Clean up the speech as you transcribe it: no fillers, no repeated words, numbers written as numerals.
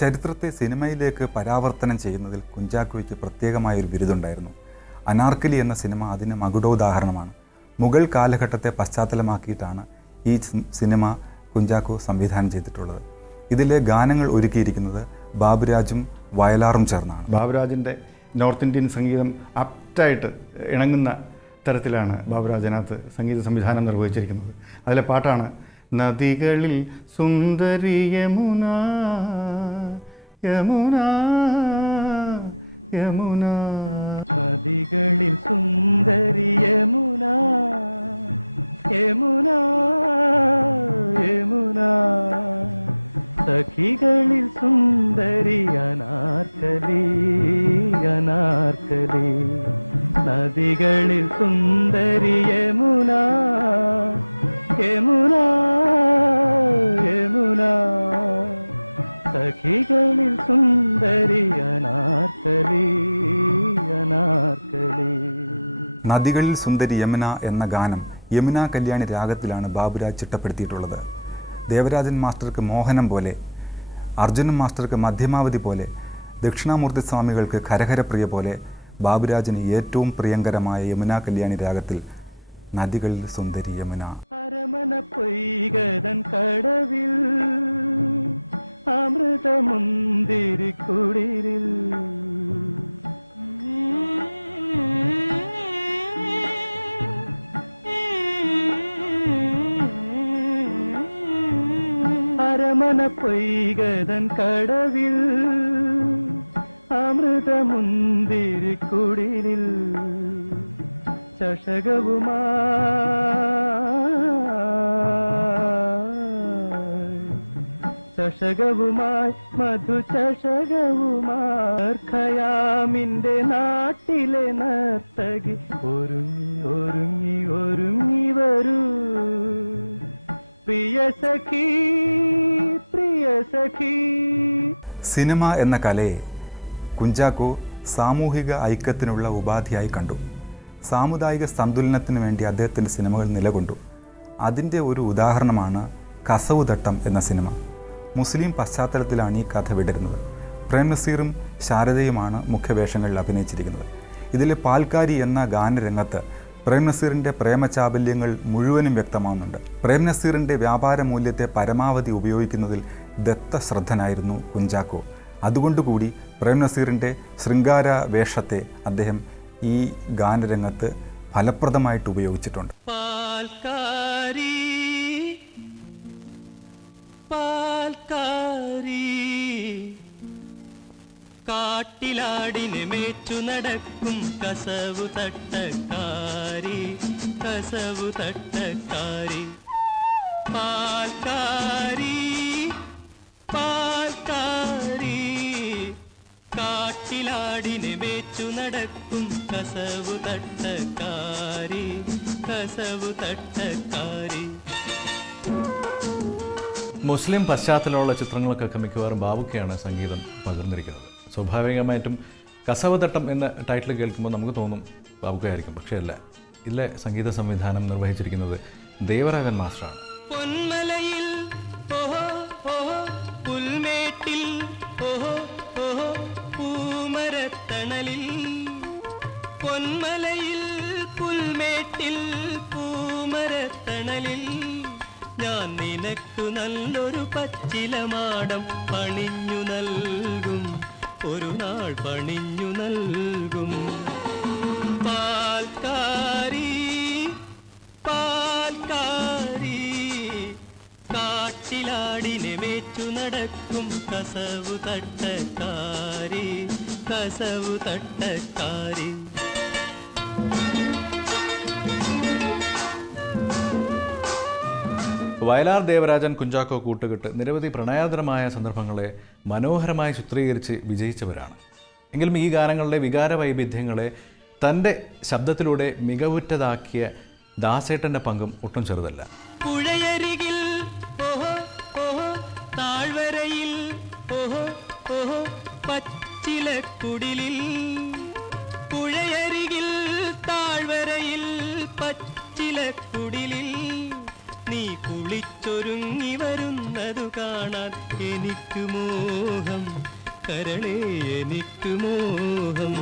ചരിത്രത്തെ സിനിമയിലേക്ക് പരാവർത്തനം ചെയ്യുന്നതിൽ കുഞ്ചാക്കോയ്ക്ക് പ്രത്യേകമായൊരു ബിരുദമുണ്ടായിരുന്നു. അനാർക്കലി എന്ന സിനിമ അതിന് മകുടോദാഹരണമാണ്. മുഗൾ കാലഘട്ടത്തെ പശ്ചാത്തലമാക്കിയിട്ടാണ് ഈ സിനിമ കുഞ്ചാക്കോ സംവിധാനം ചെയ്തിട്ടുള്ളത്. ഇതിലെ ഗാനങ്ങൾ ഒരുക്കിയിരിക്കുന്നത് ബാബുരാജും വയലാറും ചേർന്നാണ്. ബാബുരാജിൻ്റെ നോർത്ത് ഇന്ത്യൻ സംഗീതം ആപ്റ്റായിട്ട് ഇണങ്ങുന്ന തരത്തിലാണ് ബാബുരാജിനകത്ത് സംഗീത സംവിധാനം നിർവഹിച്ചിരിക്കുന്നത്. അതിലെ പാട്ടാണ് നദികളിൽ സുന്ദരി യമുന യമുന യമുന, നദികളിൽ സുന്ദരി യമുന യമുന യമുന, സഖികളിൽ സുന്ദരി അനാർക്കലി അനാർക്കലി, നദികളിൽ സുന്ദരി യമുന യമുന യമുന, സഖികളിൽ സുന്ദരി അനാർക്കലി അനാർക്കലി. നദികളിൽ സുന്ദരി യമുന എന്ന ഗാനം യമുന കല്യാണി രാഗത്തിലാണ് ബാബുരാജ് ചിട്ടപ്പെടുത്തിയിട്ടുള്ളത്. ദേവരാജൻ മാസ്റ്റർക്ക് മോഹനം പോലെ, അർജുനൻ മാസ്റ്റർക്ക് മധ്യമാവധി പോലെ, ദക്ഷിണാമൂർത്തി സ്വാമികൾക്ക് ഖരഖരപ്രിയ പോലെ ബാബുരാജിന് ഏറ്റവും പ്രിയങ്കരമായ യമുന കല്യാണി രാഗത്തിൽ നദികളിൽ സുന്ദരി യമുന. അരമന പൊയ്കതൻ കടവിൽ അമൃതമുന്തിരി കുടിരിൽ, അരമന പൊയ്കതൻ കടവിൽ അമൃതമുന്തിരി കുടിരിൽ, ചഷകവുമായി മധുചഷകവുമായി ഖയാമിന്റെ നാട്ടിലെ നർത്തകി ഒരുങ്ങി ഒരുങ്ങി ഒരുങ്ങി വരൂ പ്രിയ സഖി പ്രിയ സഖി. സിനിമ എന്ന കലയെ കുഞ്ചാക്കോ സാമൂഹിക ഐക്യത്തിനുള്ള ഉപാധിയായി കണ്ടു. സാമുദായിക സന്തുലനത്തിന് വേണ്ടി അദ്ദേഹത്തിൻ്റെ സിനിമകൾ നിലകൊണ്ടു. അതിൻ്റെ ഒരു ഉദാഹരണമാണ് കസവുതട്ടം എന്ന സിനിമ. മുസ്ലിം പശ്ചാത്തലത്തിലാണ് ഈ കഥ വിടരുന്നത്. പ്രേം നസീറും ശാരദയുമാണ് മുഖ്യവേഷങ്ങളിൽ അഭിനയിച്ചിരിക്കുന്നത്. ഇതിലെ പാൽക്കാരി എന്ന ഗാനരംഗത്ത് പ്രേം നസീറിൻ്റെ പ്രേമചാബല്യങ്ങൾ മുഴുവനും വ്യക്തമാകുന്നുണ്ട്. പ്രേം നസീറിൻ്റെ വ്യാപാര മൂല്യത്തെ പരമാവധി ഉപയോഗിക്കുന്നതിൽ ദത്തശ്രദ്ധനായിരുന്നു കുഞ്ചാക്കോ. അതുകൊണ്ടുകൂടി പ്രേം നസീറിൻ്റെ ശൃംഗാര വേഷത്തെ അദ്ദേഹം ഈ ഗാനരംഗത്ത് ഫലപ്രദമായിട്ട് ഉപയോഗിച്ചിട്ടുണ്ട്. പാൽക്കാരി പാൽക്കാരി, കാട്ടിലാടിനെ മേച്ചു നടക്കും കസവു തട്ടക്കാരി കസവു തട്ടക്കാരി. പാൽക്കാരി പാൽക്കാരി, കാട്ടിലാടിനെ മേച്ചു നടക്കും കസവു തട്ടക്കാരി കസവു തട്ടക്കാരി. മുസ്ലിം പശ്ചാത്തലമുള്ള ചിത്രങ്ങൾക്കൊക്കെ മിക്കവാറും ബാബുക്കയാണ് സംഗീതം പകർന്നിരിക്കുന്നത്. സ്വാഭാവികമായിട്ടും കസവുതട്ടം എന്ന ടൈറ്റിൽ കേൾക്കുമ്പോൾ നമുക്ക് തോന്നും ബാബുക്കയായിരിക്കും. പക്ഷേ അല്ല, ഇതിലെ സംഗീത സംവിധാനം നിർവഹിച്ചിരിക്കുന്നത് ദേവരാജൻ മാസ്റ്ററാണ്. പൊന്മലയിൽ ഓഹോ ഓഹോ പുൽമേട്ടിൽ ഓഹോ ഓഹോ പൂമരത്തണലിൽ, പൊന്മലയിൽ പുൽമേട്ടിൽ പൂമരത്തണലിൽ, ഞാൻ നിനക്കു നല്ലൊരു പച്ചിലമാടം പണിഞ്ഞു നൽകും, ഒരു നാൾ പണിഞ്ഞു നൽകും. പാൽക്കാരി പാൽക്കാരി, കാട്ടിലാടിനെ മേച്ചു നടക്കും കസവു തട്ടക്കാരി കസവു തട്ടക്കാരി. വയലാർ ദേവരാജൻ കുഞ്ചാക്കോ കൂട്ടുകെട്ട് നിരവധി പ്രണയാർദ്രമായ സന്ദർഭങ്ങളെ മനോഹരമായി ചിത്രീകരിച്ച് വിജയിച്ചവരാണ്. എങ്കിലും ഈ ഗാനങ്ങളുടെ വികാര വൈവിധ്യങ്ങളെ തൻ്റെ ശബ്ദത്തിലൂടെ മികവുറ്റതാക്കിയ ദാസേട്ടൻ്റെ പങ്കും ഒട്ടും ചെറുതല്ല. പുഴയരികിൽ ഓഹോ ഓഹോ താഴ്വരയിൽ ഓഹോ ഓഹോ പച്ചിലക്കുടിലിൽ, പുഴയരികിൽ താഴ്വരയിൽ പച്ചിലക്കുടിലിൽ, നീ കുളിച്ചൊരുങ്ങി വരുന്നതു കാണാൻ എനിക്കു മോഹം കരളേ എനിക്ക് മോഹം